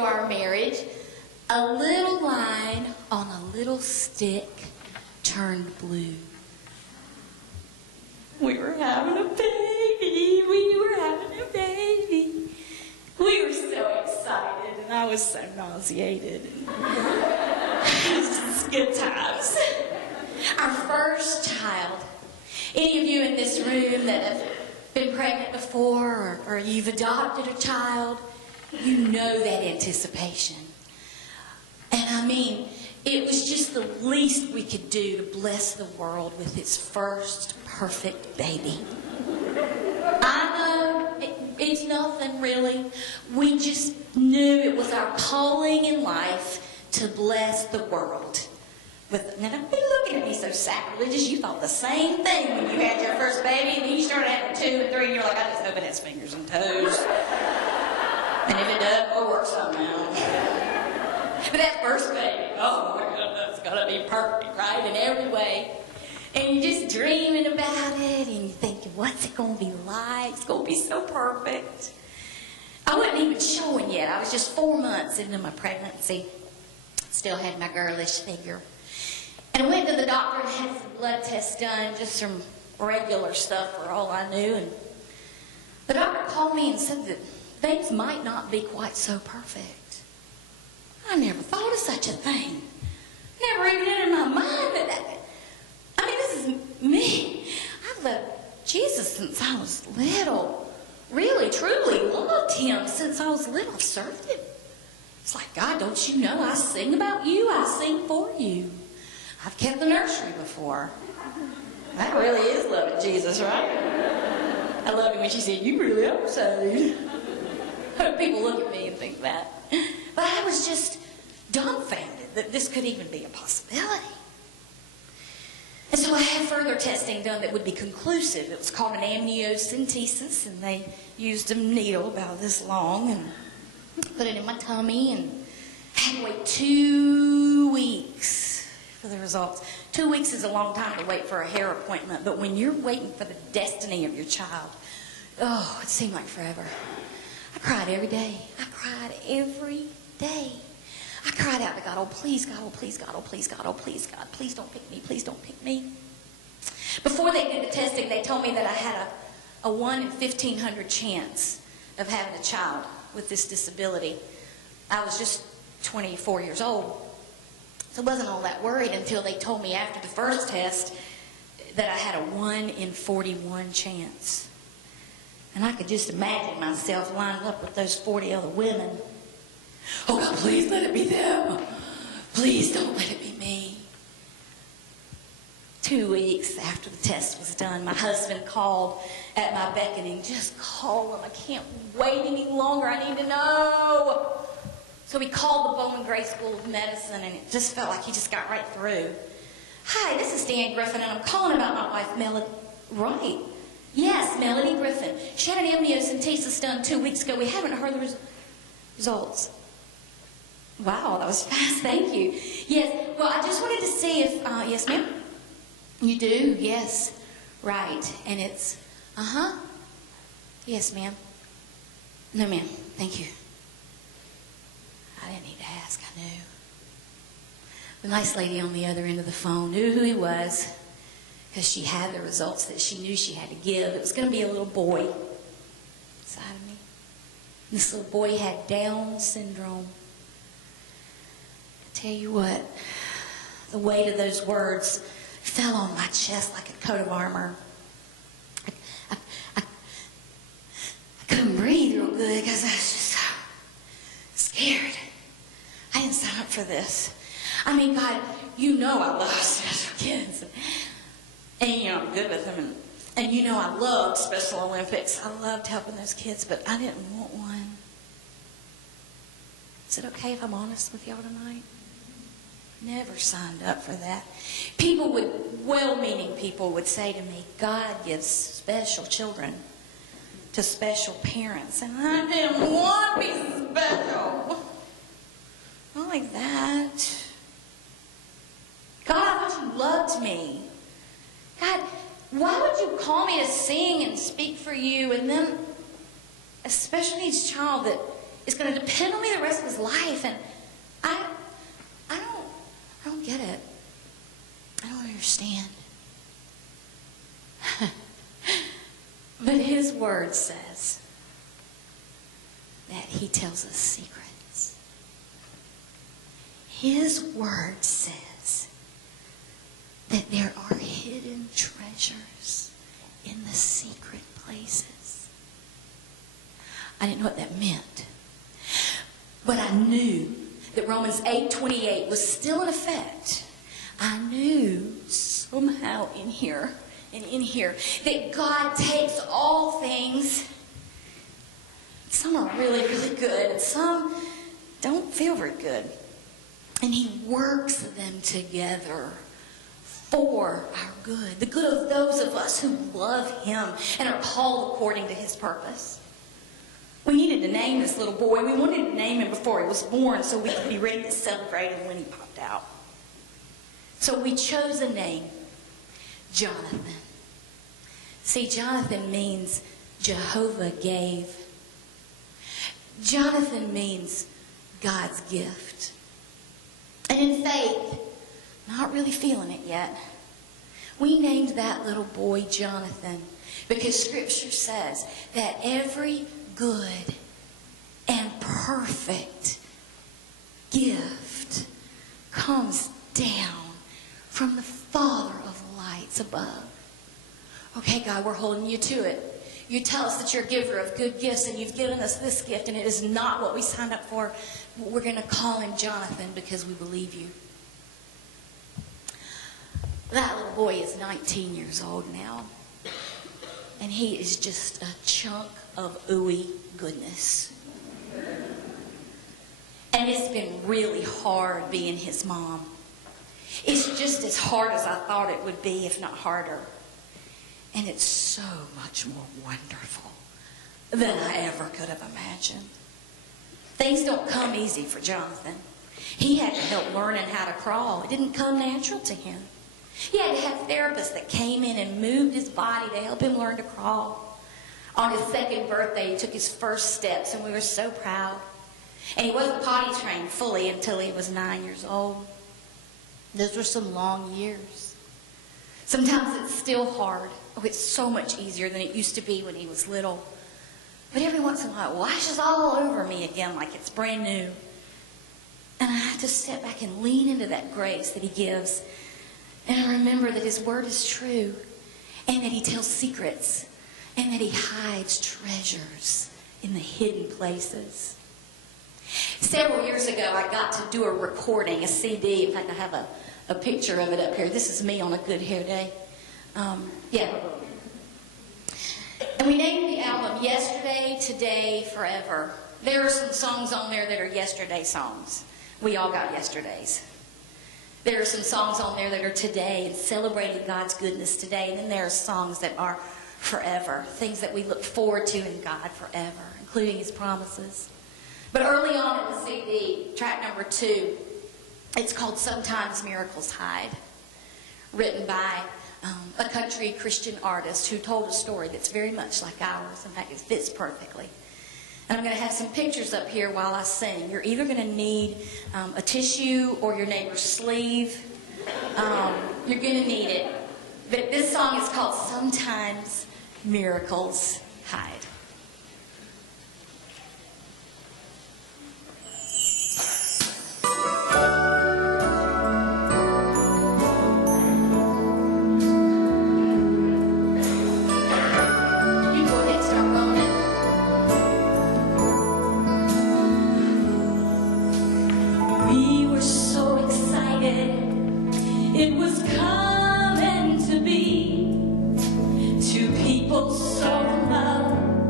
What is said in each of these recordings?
into our marriage, a little line on a little stick turned blue. We were having a baby. We were having a baby. We were so excited, and I was so nauseated. It was just good times. Our first child. Any of you in this room that have been pregnant before, or you've adopted a child, you know that anticipation. And I mean, it was just the least we could do to bless the world with its first perfect baby. I know it's nothing really. We just knew it was our calling in life to bless the world. Now, don't be looking at me so sacrilegious. You thought the same thing when you had your first baby, and then you started having 2 and 3, and you're like, I just hope it has fingers and toes. And if it does, we'll work something out. But that first baby, oh my goodness, it's gonna be perfect, right, in every way. And you're just dreaming about it, and you're thinking, what's it gonna be like? It's gonna be so perfect. I wasn't even showing yet. I was just 4 months into my pregnancy. Still had my girlish figure. And I went to the doctor and had some blood tests done, just some regular stuff for all I knew. And the doctor called me and said that things might not be quite so perfect. I never thought of such a thing. Never even entered my mind that I mean, this is me. I've loved Jesus since I was little. Really, truly loved him since I was little. I've served him. It's like, God, don't you know I sing about you? I sing for you. I've kept the nursery before. That really is loving Jesus, right? I love it when she said, you really are saved. People look at me and think that. But I was just dumbfounded that this could even be a possibility. And so I had further testing done that would be conclusive. It was called an amniocentesis, and they used a needle about this long and put it in my tummy, and I had to wait 2 weeks for the results. 2 weeks is a long time to wait for a hair appointment, but when you're waiting for the destiny of your child, oh, it seemed like forever. I cried every day. I cried every day. I cried out to God, oh, please, God, oh, please, God, oh, please, God, oh, please, God, please don't pick me, please don't pick me. Before they did the testing, they told me that I had a 1 in 1,500 chance of having a child with this disability. I was just 24 years old, so I wasn't all that worried until they told me after the first test that I had a 1 in 41 chance. And I could just imagine myself lining up with those 40 other women. Oh, God, please let it be them. Please don't let it be me. 2 weeks after the test was done, my husband called at my beckoning. Just call him. I can't wait any longer. I need to know. So he called the Bowman Gray School of Medicine, and it just felt like he just got right through. Hi, this is Dan Griffin, and I'm calling about my wife, Melodie. Right. Yes, Melodie Griffin. She had an amniocentesis done 2 weeks ago. We haven't heard the results. Wow, that was fast. Thank you. Yes, well, I just wanted to see if, yes, ma'am? You do? Yes. Right. And it's, yes, ma'am. No, ma'am. Thank you. I didn't need to ask. I knew. The nice lady on the other end of the phone knew who he was because she had the results that she knew she had to give. It was going to be a little boy inside of me. This little boy had Down syndrome. I tell you what, the weight of those words fell on my chest like a coat of armor. I couldn't breathe real good because I was just so scared. I didn't sign up for this. I mean, God, you know I love special kids. And you know I'm good with them. And you know I loved Special Olympics. I loved helping those kids, but I didn't want one. Is it okay if I'm honest with y'all tonight? Never signed up for that. People would, well-meaning people would say to me, God gives special children to special parents. And I didn't want to be special. Not like that. God, I thought you loved me. God, why would you call me to sing and speak for you, and then a special needs child that is going to depend on me the rest of his life. And I don't get it. I don't understand. But his word says that he tells us secrets. His word says that there are hidden treasures in the secret places. I didn't know what that meant. But I knew that Romans 8:28 was still in effect. I knew somehow in here that God takes all things. Some are really, really good, and some don't feel very good. And he works them together for our good, the good of those of us who love him and are called according to his purpose. We needed to name this little boy. We wanted to name him before he was born so we could be ready to celebrate him when he popped out. So we chose a name, Jonathan. See, Jonathan means Jehovah gave. Jonathan means God's gift. And in faith, not really feeling it yet, we named that little boy Jonathan because Scripture says that every good and perfect gift comes down from the Father of lights above. Okay, God, we're holding you to it. You tell us that you're a giver of good gifts, and you've given us this gift, and it is not what we signed up for. We're going to call him Jonathan because we believe you. That little boy is 19 years old now, and he is just a chunk of ooey goodness. And it's been really hard being his mom. It's just as hard as I thought it would be, if not harder. And it's so much more wonderful than I ever could have imagined. Things don't come easy for Jonathan. He had to help learning how to crawl. It didn't come natural to him. He had to have therapists that came in and moved his body to help him learn to crawl. On his 2nd birthday, he took his first steps, and we were so proud. And he wasn't potty trained fully until he was 9 years old. Those were some long years. Sometimes it's still hard. Oh, it's so much easier than it used to be when he was little. But every once in a while, it washes all over me again like it's brand new. And I have to step back and lean into that grace that he gives. And I remember that his word is true. And that he tells secrets. And that he hides treasures in the hidden places. Several years ago, I got to do a recording, a CD. In fact, I have a picture of it up here. This is me on a good hair day. Yeah. And we named the album Yesterday, Today, Forever. There are some songs on there that are yesterday songs. We all got yesterdays. There are some songs on there that are today and celebrating God's goodness today. And then there are songs that are forever, things that we look forward to in God forever, including his promises. But early on in the CD, track number 2, it's called Sometimes Miracles Hide, written by a country Christian artist who told a story that's very much like ours. In fact, it fits perfectly. And I'm going to have some pictures up here while I sing. You're either going to need a tissue or your neighbor's sleeve. You're going to need it. But this song is called Sometimes Miracles Hide. It was coming to be two people so in love.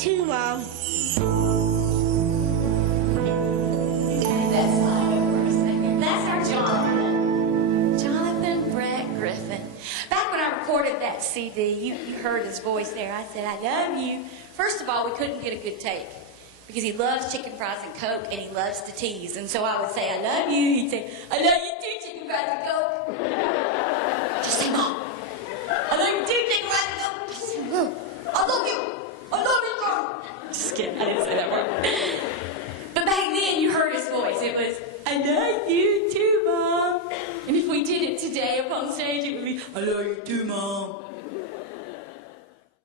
too, Mom. That's my person. That's our Jonathan. Jonathan Brett Griffin. Back when I recorded that CD, you heard his voice there. I said, I love you. First of all, we couldn't get a good take because he loves chicken fries and Coke and he loves to tease. And so I would say, I love you. He'd say, I love you too, chicken fries and Coke.